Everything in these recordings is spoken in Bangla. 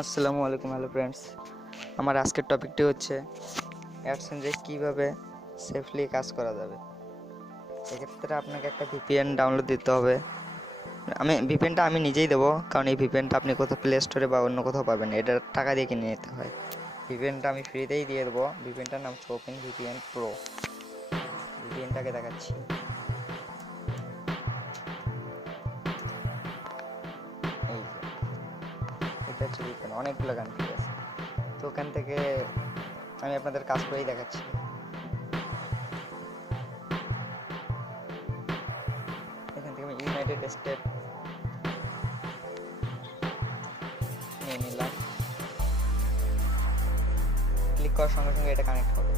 আসসালামু আলাইকুম, হ্যালো ফ্রেন্ডস। আমার আজকের টপিকটি হচ্ছে অ্যাডসেন্সে কীভাবে সেফলি কাজ করা যাবে। এক্ষেত্রে আপনাকে একটা ভিপিএন ডাউনলোড দিতে হবে। ভিপিএনটা আমি নিজেই দেবো, কারণ এই ভিপিএনটা আপনি কোথাও প্লে স্টোরে বা অন্য কোথাও পাবেন না, এটা টাকা দিয়ে কিনে নিতে হয়। ভিপিএনটা আমি ফ্রিতেই দিয়ে দেবো। ভিপিএনটার নাম হচ্ছে ওপেন ভিপিএন প্রো। ভিপিএনটাকে দেখাচ্ছি। এই যে এটা হচ্ছে ভিপিএন, অনেকগুলো কান্ট্রি আছে। তো ওখান থেকে আমি আপনাদের কাজ করেই দেখাচ্ছি। এখান থেকে আমি ইউনাইটেড স্টেট নিয়ে নিলাম। ক্লিক করার সঙ্গে সঙ্গে এটা কানেক্ট হবে।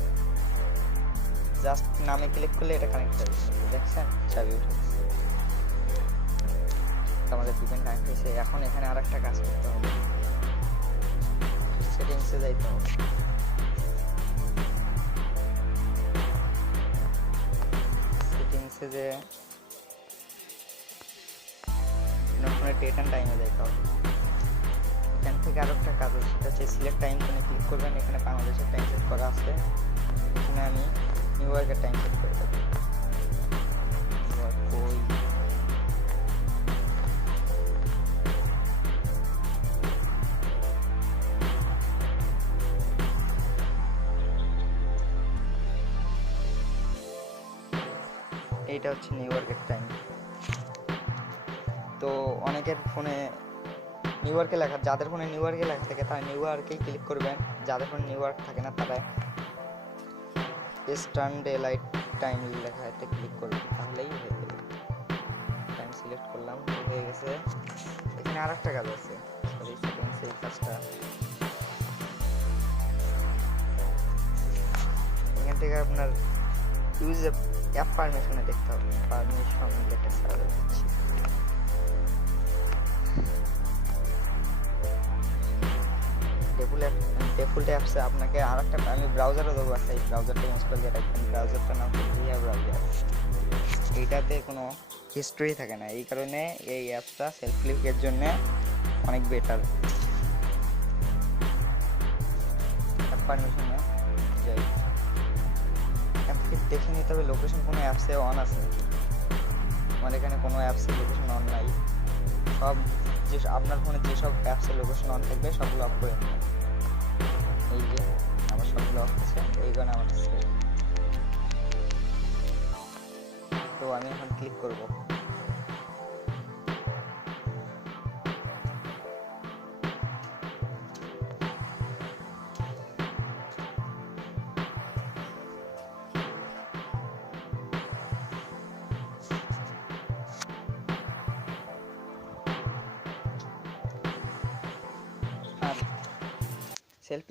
জাস্ট নামে ক্লিক করলে এটা কানেক্ট হবে। দেখছেন, চাবি উঠে আমাদের ভিপিএন কানেক্ট হয়েছে। এখন এখানে আর একটা কাজ করতে হবে, সেটিংসে যাইতে হবে। সেটিংসে যে ফোনের ডেট অ্যান্ড টাইমে যাইতে হবে। এখান থেকে আরও একটা কাজ আছে, সেটা হচ্ছে সিলেক্ট টাইম ফোনে ক্লিক করবেন। এখানে বাংলাদেশের টাইম সেট করা আছে। এখানে আমি নিউ ইয়র্কের টাইম সেট করে দেবো। এইটা হচ্ছে নিউ ইয়র্কের টাইম। তো অনেকের ফোনে নিউ ইয়র্কে লেখা, যাদের ফোনে নিউ ইয়র্কে লেখা থাকে তারা নিউ ইয়র্কেই ক্লিক করবেন। যাদের ফোনে নিউ ইয়র্ক থাকে না তারা ইস্টার্ন ডে লাইট টাইম লেখাতে ক্লিক করবেন, তাহলেই হয়ে যাবে। টাইম সিলেক্ট করলাম, হয়ে গেছে। এখানে আর একটা কাজ আছে, সরি, সেটিংস এই কাজটা। এখান থেকে আপনার ইউজ অ্যাপ পারমিশনে দেখতে হবে। পারমিশন লেখা ছাড়া দিচ্ছি। ডেফল্ট অ্যাপসে আপনাকে আর একটা, আমি ব্রাউজারও দেবো একটা, এই ব্রাউজারটা ইনস্টল দিয়ে রাখবেন। ব্রাউজারটার নাম হচ্ছে ভিয়া ব্রাউজার। এইটাতে কোনো হিস্ট্রি থাকে না, এই কারণে এই অ্যাপসটা সেলফ ক্লিকের জন্য অনেক বেটার। অ্যাপ পারমিশনে যাই, এখান থেকে দেখে নিতে হবে লোকেশন কোনো অ্যাপসে অন আছে নাকি। আমার এখানে কোনো অ্যাপসের লোকেশন অন নাই। সব যে আপনার ফোনে যেসব অ্যাপসের লোকেশন অন থাকবে সবগুলো অফ করে নেবেন। এই যে আমার সবগুলো অফ আছে, এই কারণে আমার সেভ। তো আমি এখন ক্লিক করব। আর সেলফ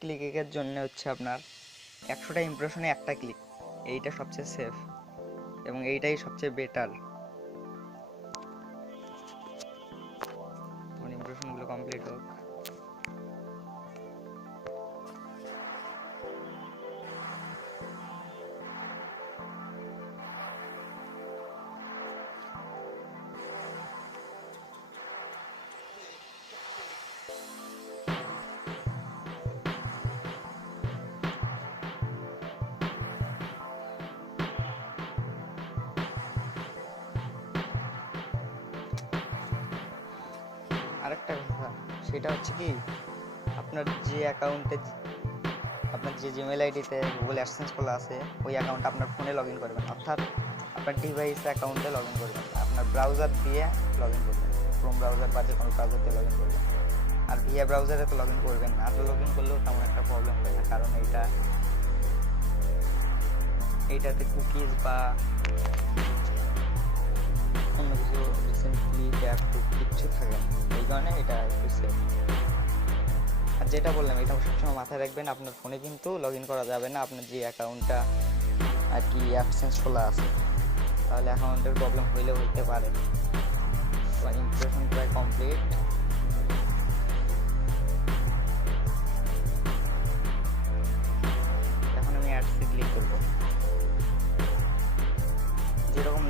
ক্লিকের জন্য হচ্ছে আপনার 100টা ইমপ্রেশনে একটা ক্লিক, এইটা সবচেয়ে সেফ এবং এইটাই সবচেয়ে বেটার। আমার ইমপ্রেশনগুলো কমপ্লিট হোক। আরেকটা কথা, সেটা হচ্ছে কি, আপনার যে অ্যাকাউন্টে, আপনার যে জিমেল আইডিতে গুগল অ্যাডসেন্স খোলা আছে ওই অ্যাকাউন্টটা আপনার ফোনে লগ ইন করবেন, অর্থাৎ আপনার ডিভাইস অ্যাকাউন্টে লগ ইন করবেন। আপনার ব্রাউজার দিয়ে লগ ইন করবেন, ক্রোম ব্রাউজার বা যে কোনো ব্রাউজার দিয়ে লগ ইন করবেন। আর ভিয়া ব্রাউজারে তো লগ ইন করবেন না। আর লগ ইন করলেও তেমন একটা প্রবলেম হয় না, কারণ এইটাতে কুকিজ বা অন্য কিছু রিসেন্টলি ট্যাগ কিচ্ছু থাকে না, এই কারণে এটা একটু সেফ। আর যেটা বললাম, এটা সবসময় মাথায় রাখবেন, আপনার ফোনে কিন্তু লগ ইন করা যাবে না আপনার যে অ্যাকাউন্টটা আর কি অ্যাডসেন্স খোলা আছে, তাহলে অ্যাকাউন্টের প্রবলেম হইলেও হইতে পারে। তো ইমপ্রেশন প্রায় কমপ্লিট। এখন আমি অ্যাডসে ক্লিক করব। যেরকম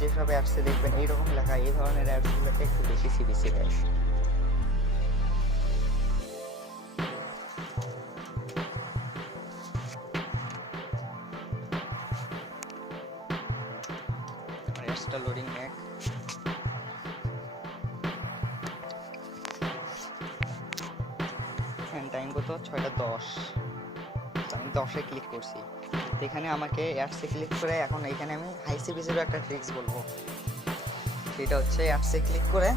যেসব অ্যাপসে দেখবেন এইরকম লেখা, এই ধরনের অ্যাপসগুলোকে একটু বেশি সিবিসি দেয়। অ্যাডসটা লোডিং নেক। টাইম কত 6:10। আমি 10-এ ক্লিক করছি। তো এখানে আমাকে অ্যাডসে ক্লিক করে এখন এখানে আমি হাইসিপিসিরও একটা ট্রিক্স বলবো। সেটা হচ্ছে অ্যাডসে ক্লিক করে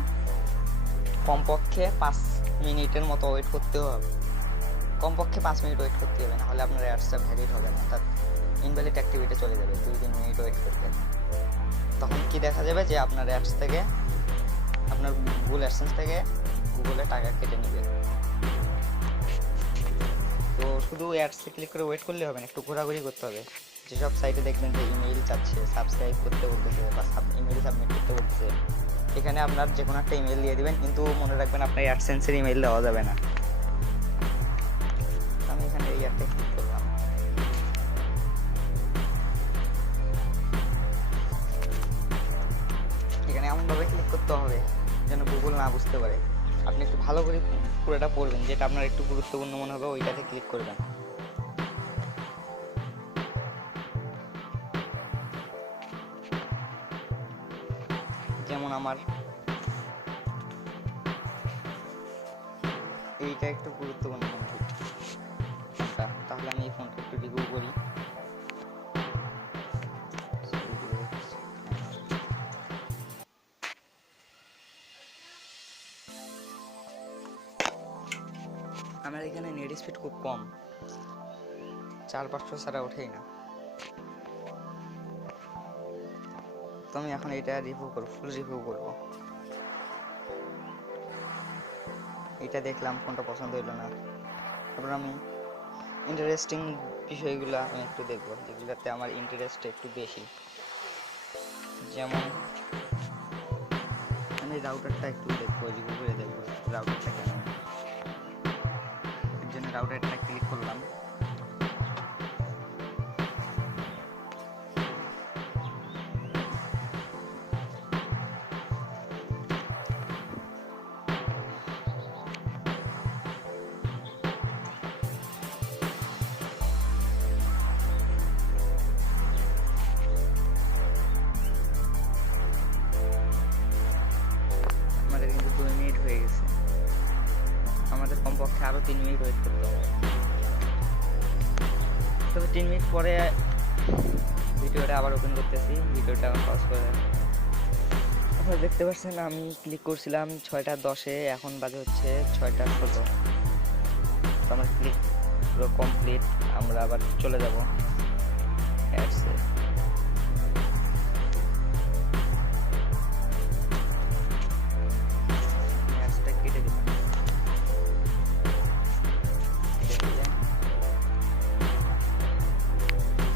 কমপক্ষে 5 মিনিটের মতো ওয়েট করতে হবে। কমপক্ষে 5 মিনিট ওয়েট করতে হবে, নাহলে আপনার অ্যাডসটা ভ্যালিড হবে না, অর্থাৎ ইনভ্যালিড অ্যাক্টিভিটি চলে যাবে 2-3 মিনিট ওয়েট করতে। তখন কি দেখা যাবে যে আপনার অ্যাডস থেকে, আপনার গুগল অ্যাডসেন্স থেকে গুগলে টাকা কেটে নেবে। তো শুধু অ্যাডসে ক্লিক করে ওয়েট করলে হবে না, একটু ঘোরাঘুরি করতে হবে। যেসব সাইটে দেখবেন যে ইমেইল চাচ্ছে, সাবস্ক্রাইব করতে বলতেছে বা ইমেইল সাবমিট করতে বলতেছে, এখানে আপনার যে কোনো একটা ইমেল দিয়ে দিবেন, কিন্তু মনে রাখবেন আপনার অ্যাডসেন্সের ইমেইল দেওয়া যাবে না। আমি এখানে এই অ্যাডটা ক্লিক করলাম। এখানে এমনভাবে ক্লিক করতে হবে যেন গুগল না বুঝতে পারে। আপনি একটু ভালো করে পুরোটা পড়বেন, যেটা আপনার একটু গুরুত্বপূর্ণ মনে হবে ওইটাতে ক্লিক করবেন। যেমন আমার এইটা একটু গুরুত্বপূর্ণ মনে হয়, তাহলে আমি এই ফোনটা একটু রিভিউ করি। আমার এখানে নেট স্পিড খুব কম, 400-500 ছাড়া ওঠেই না। তো আমি এখন এটা রিভিউ করবো, ফুল রিভিউ করবো। এটা দেখলাম, ফোনটা পছন্দ হইলো না। তারপর আমি ইন্টারেস্টিং বিষয়গুলো আমি একটু দেখবো, যেগুলোতে আমার ইন্টারেস্ট একটু বেশি। যেমন আমি রাউটারটা একটু দেখবো, রিভিউ করে দেখবো রাউটারটা কেমন। এর জন্য রাউটারটা ক্লিক করলাম। আমাদের কিন্তু 2 মিনিট হয়ে গেছে, আমাদের কমপক্ষে আরো 3 মিনিট ওয়েট করতে হবে। তবে 3 মিনিট পরে ভিডিওটা আবার ওপেন করতেছি। ভিডিওটা পজ করে আপনারা দেখতে পাচ্ছেন আমি ক্লিক করছিলাম 6:10-এ, এখন বাজে হচ্ছে 6:16। তো আমার ক্লিক পুরো কমপ্লিট। আমরা আবার চলে যাব অ্যাডসে। অ্যাডসটা কেটে দিলাম।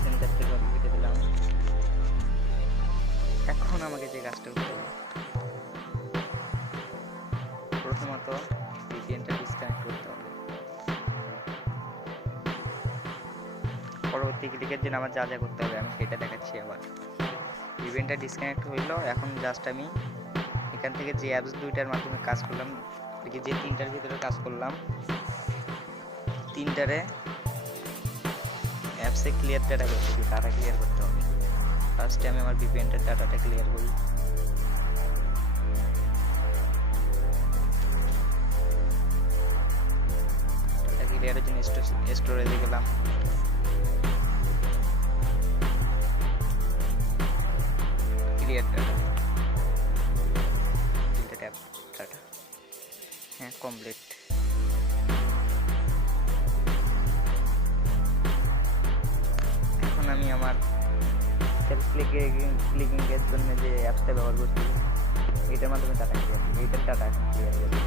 সেন্টার থেকে কেটে দিলাম। এখন আমাকে যে কাজটা করতে হবে, প্রথমত ভিপিএনটা ডিসকানেক্ট করতে হবে। পরবর্তী ক্লিকের জন্য আমার যা যা করতে হবে আমি সেটা দেখাচ্ছি। আবার ভিপিএনটা ডিসকানেক্ট হইলো, এখন জাস্ট আমি এখান থেকে যে অ্যাপস দুইটার মাধ্যমে কাজ করলাম, যে 3টার ভিতরে কাজ করলাম, 3টারে অ্যাপসে ক্লিয়ার ডাটা করতে হবে, ডাটা ক্লিয়ার করতে হবে। ফার্স্টে আমি আমার ভিপিএনটার ডাটাটা ক্লিয়ার করি। ডাটা ক্লিয়ারের জন্য স্টোরেজে গেলাম। ক্লিয়ার ডাটা, ট্যাব ডাটা, হ্যাঁ কমপ্লিট। এখন আমি আমার সেলফ ক্লিকিংয়ের জন্য যে অ্যাপসটা ব্যবহার করছি এটার মাধ্যমে ডাটা ক্লিয়ার, এইটার ডাটা ক্লিয়ার করি।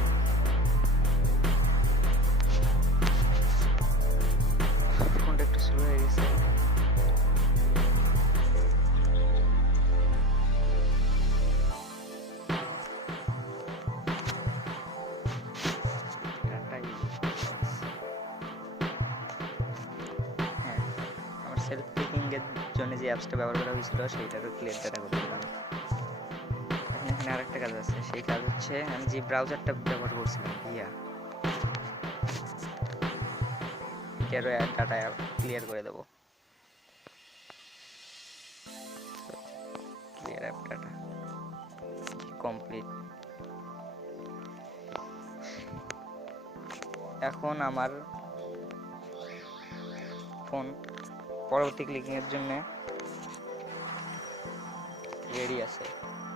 ফোনটা একটু স্লো হয়ে গেছে। হ্যাঁ, আমার সেলফ ক্লিকিংয়ের জন্য যে অ্যাপসটা ব্যবহার করা হয়েছিল সেইটারও ক্লিয়ার ডাটা করে দিলাম। এখানে আরেকটা কাজ আছে, সেই কাজ হচ্ছে আমি যে ব্রাউজারটা ব্যবহার করছিলাম এটারও ডাটা ক্লিয়ার করে দেবো। ক্লিয়ার অ্যাপ ক্যাপচাটা কমপ্লিট। এখন আমার ফোন পরবর্তী ক্লিকিংয়ের জন্য রেডি আছে,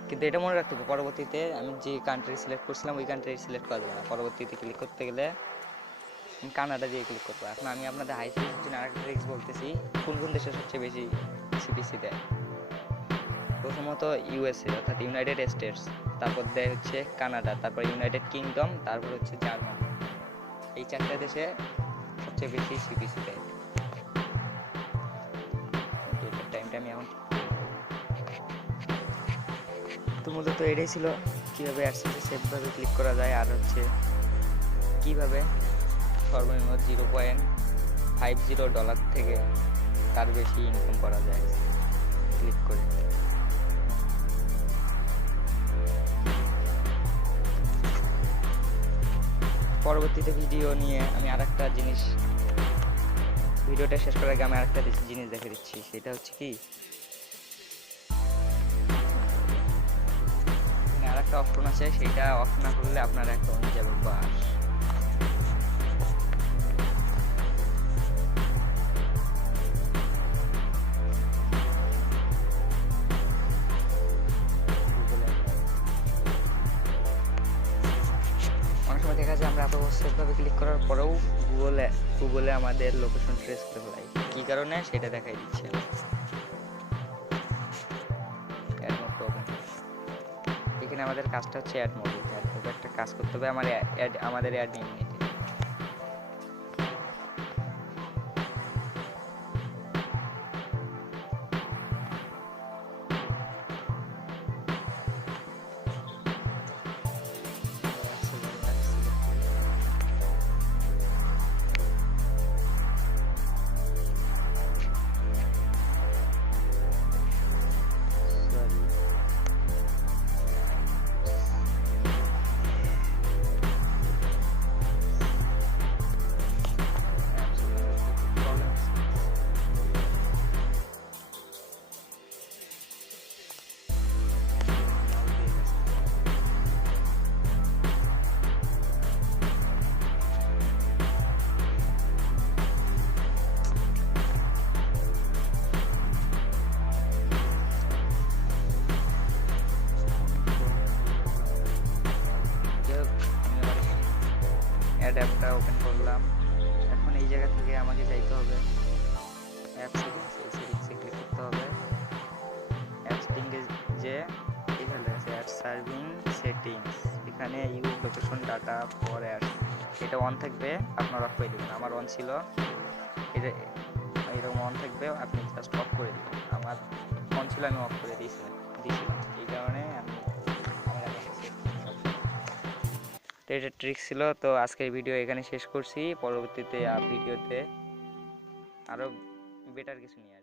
কিন্তু এটা মনে রাখতে হবে পরবর্তীতে আমি যে কান্ট্রি সিলেক্ট করছিলাম ওই কান্ট্রি সিলেক্ট করা যাবে না। পরবর্তীতে ক্লিক করতে গেলে আমি কানাডা দিয়ে ক্লিক করবো। এখন আমি আপনাদের হাই সিপিসির জন্য আরেকটা ট্রিক্স বলতেছি, কোন কোন দেশে সবচেয়ে বেশি সিপিসি দেয়। প্রথমত ইউএসএ অর্থাৎ ইউনাইটেড স্টেটস, তারপর দেয় হচ্ছে কানাডা, তারপর ইউনাইটেড কিংডম, তারপর হচ্ছে জার্মানি। এই 4টা দেশে সবচেয়ে বেশি সিপিসি দেয়। টাইমটা আমি এখন তো মূলত এটাই ছিল কীভাবে অ্যাডসেন্সে সেফভাবে ক্লিক করা যায়, আর হচ্ছে কীভাবে সর্বনিম্ন $0.50 থেকে তার বেশি ইনকাম করা যায় ক্লিক করে। পরবর্তীতে ভিডিও নিয়ে আমি আরেকটা জিনিস, ভিডিওটা শেষ করার আগে আমি আরেকটা জিনিস দেখে দিচ্ছি। সেটা হচ্ছে কি, আরেকটা অপশন আছে, সেটা অফ না করলে আপনার অ্যাকাউন্ট যাবে বাস। অনেক সময় দেখা যায় আমরা এত সেফভাবে ক্লিক করার পরেও গুগলে আমাদের লোকেশন ট্রেস করে ফেলাই। কী কারণে সেটা দেখাই দিচ্ছে। এখানে আমাদের কাজটা হচ্ছে অ্যাডমব একটা কাজ করতে হবে আমাদের অ্যাডমিন নিতে। অ্যাপটা ওপেন করলাম। এখন এই জায়গা থেকে আমাকে যাইতে হবে অ্যাপ সেটিংস, এই সেটিংসে ক্লিক করতে হবে। অ্যাপ সেটিংসে যে এখানে আছে অ্যাড সার্ভিং সেটিংস, এখানে use location data for ad, এটা অন থাকবে, আপনার অফ করে দেবেন। আমার অন ছিল, এটা এরকম অন থাকবে, আপনি জাস্ট অফ করে দেবেন। আমার অন ছিল, আমি অফ করে দিয়েছিলাম, এই কারণে আমি এটা ট্রিক ছিল। তো আজকের ভিডিও এখানে শেষ করছি, পরবর্তীতে ভিডিওতে আরো বেটার কিছু নিয়ে